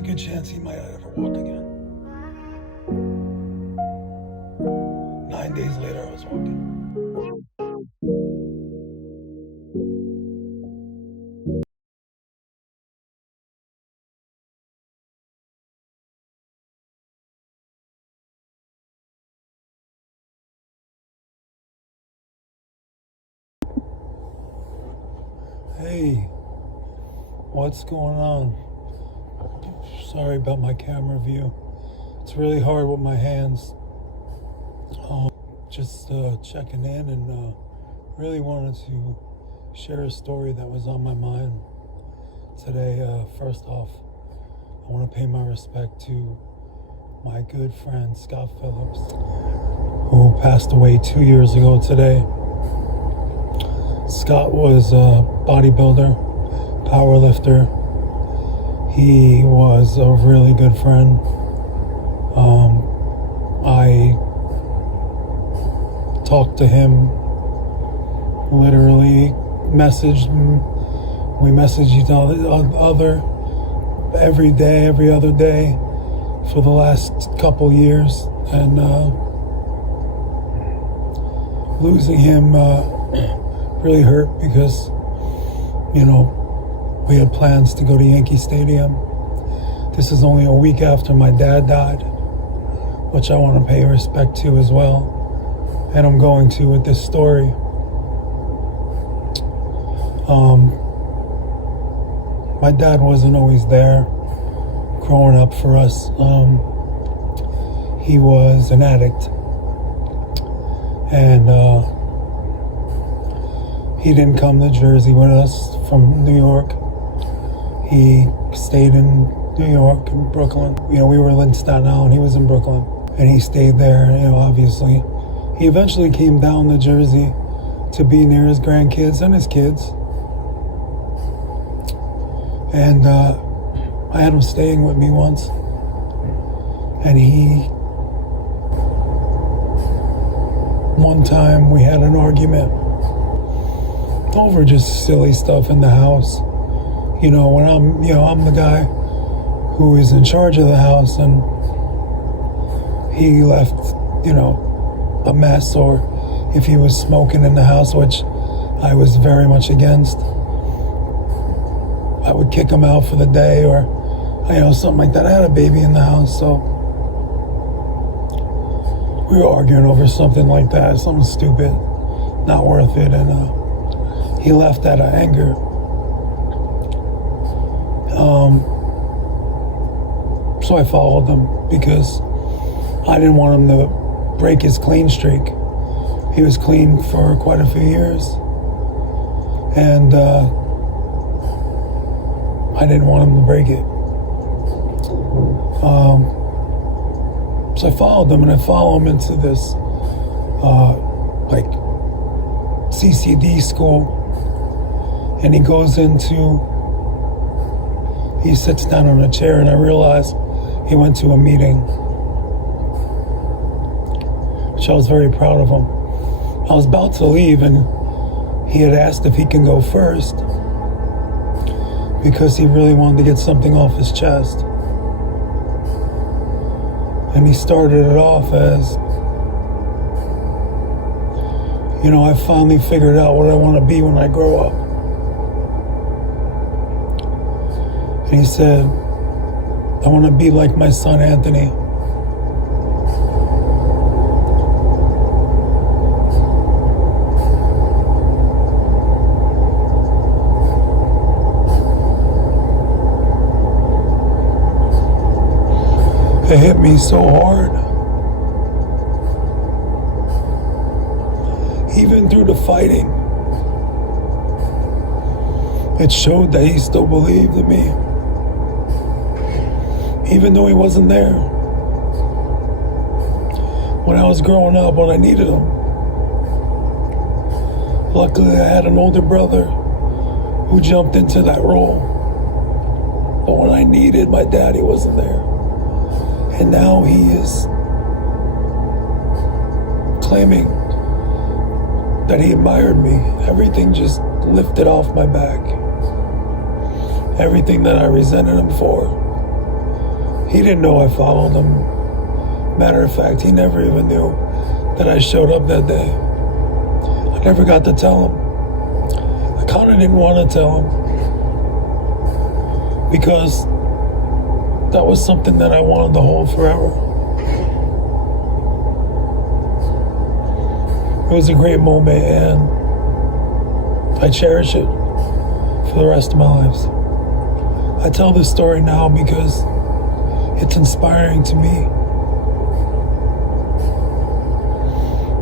a good chance he might not ever walk again. 9 days later, I was walking. Hey, what's going on? Sorry about my camera view. It's really hard with my hands. Just checking in and really wanted to share a story that was on my mind today. First off, I want to pay my respect to my good friend Scott Phillips, who passed away 2 years ago today. Scott was a bodybuilder, powerlifter. He was a really good friend. I talked to him, literally messaged him. We messaged each other every day, every other day for the last couple years. And losing him really hurt because, you know, we had plans to go to Yankee Stadium. This is only a week after my dad died, which I want to pay respect to as well. And I'm going to with this story. My dad wasn't always there growing up for us. He was an addict. And he didn't come to Jersey with us from New York. He stayed in New York and Brooklyn. You know, we were in Staten Island, he was in Brooklyn. And he stayed there, you know, obviously. He eventually came down to Jersey to be near his grandkids and his kids. And I had him staying with me once. And one time we had an argument over just silly stuff in the house. You know, when I'm the guy who is in charge of the house, and he left, you know, a mess, or if he was smoking in the house, which I was very much against, I would kick him out for the day, or, you know, something like that. I had a baby in the house, so we were arguing over something like that, something stupid, not worth it, and he left out of anger. So I followed him because I didn't want him to break his clean streak. He was clean for quite a few years. And I didn't want him to break it. So I followed him, and I follow him into this like CCD school. And he sits down on a chair, and I realize he went to a meeting, which I was very proud of him. I was about to leave, and he had asked if he can go first because he really wanted to get something off his chest. And he started it off as, you know, I finally figured out what I want to be when I grow up. And he said, I want to be like my son Anthony. It hit me so hard. Even through the fighting, it showed that he still believed in me, even though he wasn't there. When I was growing up, when I needed him. Luckily, I had an older brother who jumped into that role. But when I needed my dad, he wasn't there. And now he is claiming that he admired me. Everything just lifted off my back. Everything that I resented him for He didn't know I followed him. Matter of fact, he never even knew that I showed up that day. I never got to tell him. I kind of didn't want to tell him because that was something that I wanted to hold forever. It was a great moment, and I cherish it for the rest of my life. I tell this story now because it's inspiring to me.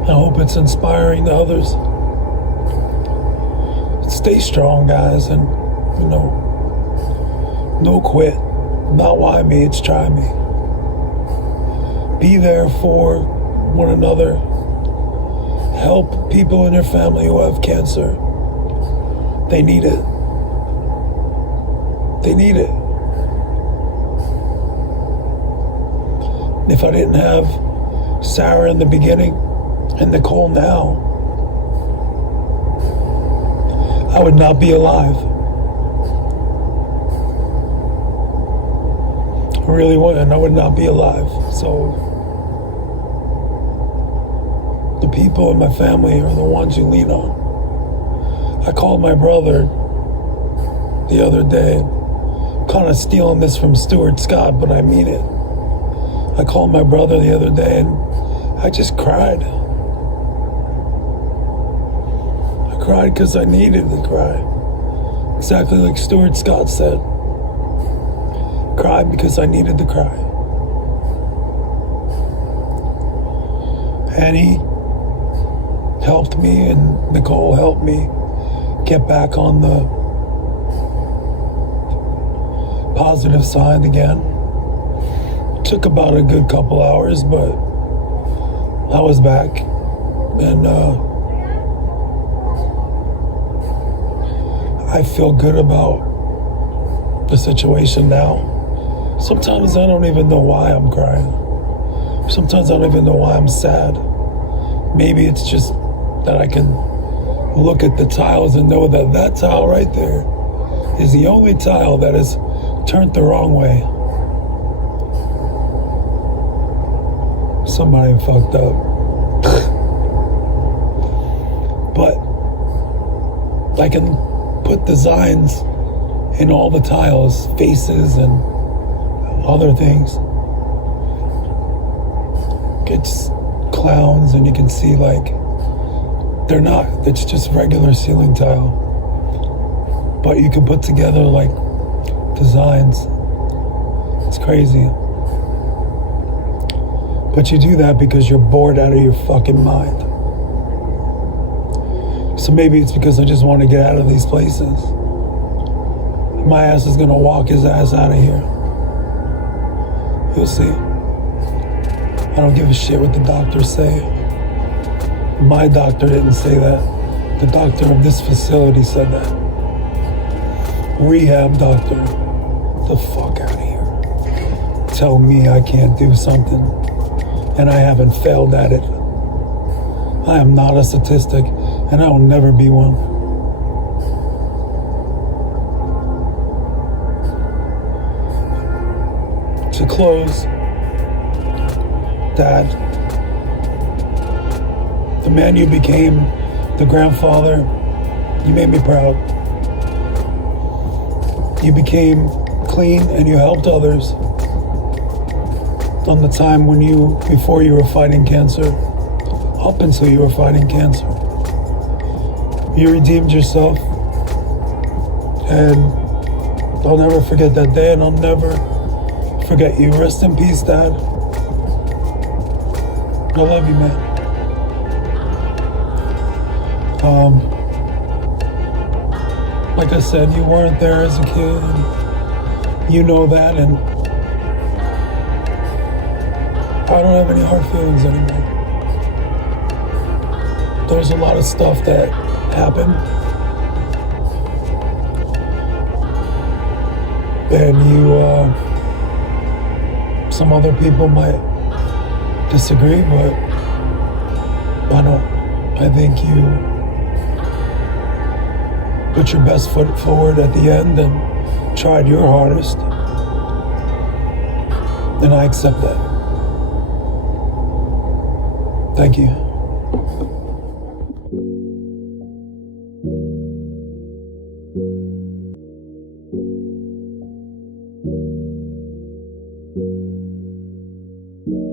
I hope it's inspiring to others. Stay strong, guys, and, no quit. Not why me, it's try me. Be there for one another. Help people in your family who have cancer. They need it. They need it. If I didn't have Sarah in the beginning and Nicole now, I would not be alive. I really wouldn't. I would not be alive. So the people in my family are the ones you lean on. I called my brother the other day, kind of stealing this from Scott, but I mean it. I called my brother the other day and I just cried. I cried because I needed to cry. Exactly like Scott said. Cried because I needed to cry. And he helped me, and Nicole helped me get back on the positive side again. Took about a good couple hours, but I was back, and I feel good about the situation now. Sometimes I don't even know why I'm crying. Sometimes I don't even know why I'm sad. Maybe it's just that I can look at the tiles and know that that tile right there is the only tile that is turned the wrong way. Somebody fucked up. But I can put designs in all the tiles, faces and other things. It's clowns, and you can see they're not, it's just regular ceiling tile. But you can put together designs. It's crazy. But you do that because you're bored out of your fucking mind. So maybe it's because I just want to get out of these places. My ass is gonna walk his ass out of here. You'll see. I don't give a shit what the doctors say. My doctor didn't say that. The doctor of this facility said that. Rehab doctor. Get the fuck out of here. Tell me I can't do something, and I haven't failed at it. I am not a statistic, and I will never be one. To close, Dad, the man you became, the grandfather, you made me proud. You became clean and you helped others on the time before you were fighting cancer, up until you were fighting cancer. You redeemed yourself, and I'll never forget that day, and I'll never forget you. Rest in peace, Dad. I love you, man. Like I said, you weren't there as a kid, and you know that, and I don't have any hard feelings anymore. There's a lot of stuff that happened, and some other people might disagree, but I don't. I think you put your best foot forward at the end and tried your hardest. And I accept that. Thank you.